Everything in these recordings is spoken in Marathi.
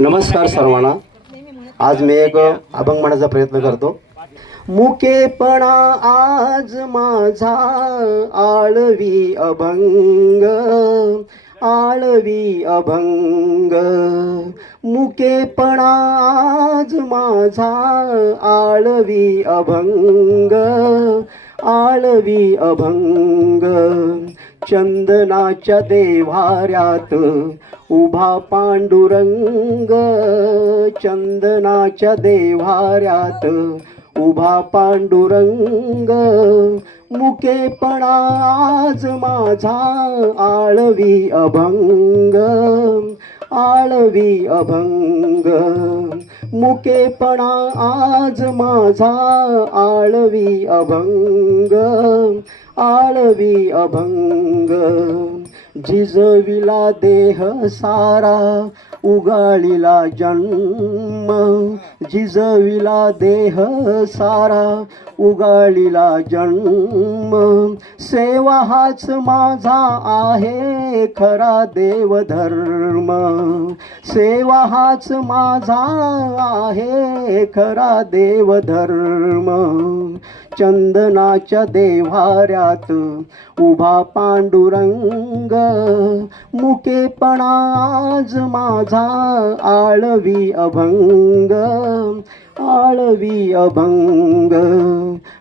नमस्कार सर्वांना. आज मी एक अभंग म्हणण्याचा प्रयत्न करतो. मुकेपणा आज माझा आळवी अभंग, आळवी अभंग. मुकेपणा आज माझा आळवी अभंग, आळवी अभंग. चंदनाच्या देव्हाऱ्यात उभा पांडुरंग, चंदनाच्या देव्हाऱ्यात उभा पांडुरंग. मुकेपणा आज माझा आळवी अभंग, आळवी अभंग. मुकेपणा आज माझा आळवी अभंग, आळवी अभंग. झिजविला देह सारा उगाळिला जन्म, झिजविला देह सारा उगाळिला जन्म. सेवा हाच माझा आहे खरा देवधर्म, सेवा हाच माझा आहे खरा देवधर्म. चंदनाच्या देव्हाऱ्यात उभा पांडुरंग, मुकेपणा आज माझा आळवी अभंग, आळवी अभंग.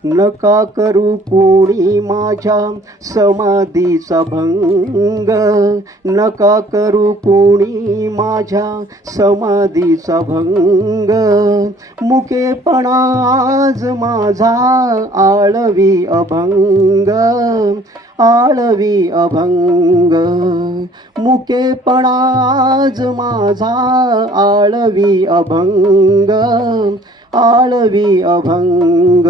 नका करू कोणी माझ्या समाधीचा भंग, नका करू कोणी माझ्या समाधीचा भंग. मुकेपणा आज माझा आळवी अभंग, आळवी अभंग. मुकेपणा आज माझा आळवी अभंग, आळवी अभंग.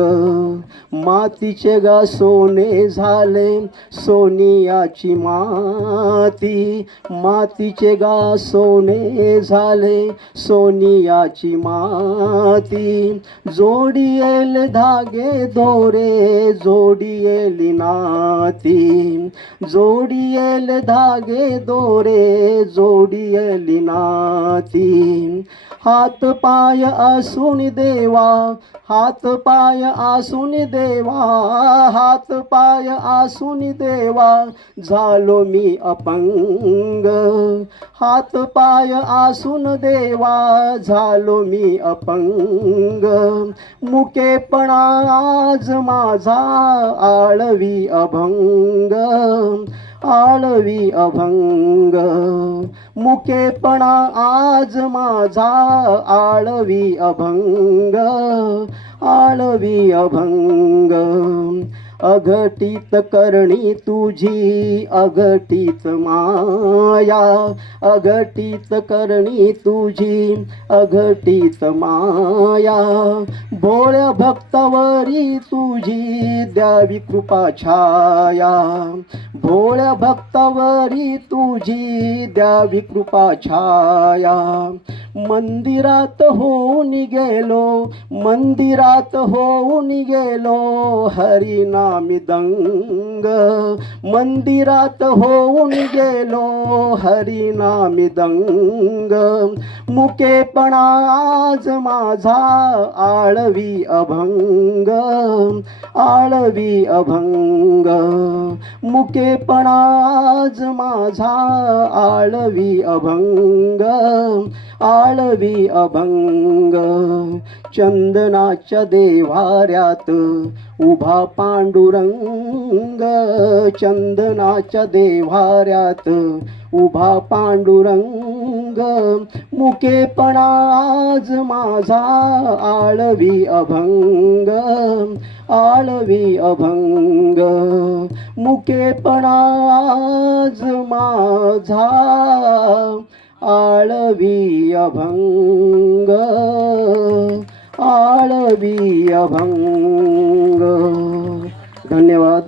मातीचे गा सोने झाले सोनियाची माती, मातीचे गा सोने झाले सोनियाची माती. जोडियेल धागे दोरे जोडियेली नाती, जोडियेल धागे दोरे जोडियेली नाती. हात पाय असून देवा, हात पाय असून देवा, हात पाय असून देवा झालो मी अपंग. हात पाय असून देवा झालो मी अपंग. मुकेपणा आज माझा आळवी अभंग, आळवी अभंग. मुकेपणा आज माझा आळवी अभंग, आळवी अभंग. अघटित करणी तुझी अघटित माया, अघटित करणी तुझी अघटित माया. भोळ्या भक्तावरी तुझी द्यावी कृपा छाया, भोळ्या भक्तावरी तुझी द्यावी कृपा छाया. मंदिरात होऊन गेलो, मंदिरात होऊन गेलो हरिनामी दंग, मंदिरात होऊन गेलो हरिनामी दंग. मुकेपणा आज माझा आळवी अभंग, आळवी अभंग. मुकेपणा आज माझा आळवी अभंग, आळवी अभंग. चंदनाच्या देव्हाऱ्यात उभा पांडुरंग, चंदनाच्या देव्हाऱ्यात उभा पांडुरंग. मुकेपणा आज माझा आळवी अभंग, आळवी अभंग. मुकेपणा आज माझा आळवी अभंग, आळवी अभंग. धन्यवाद.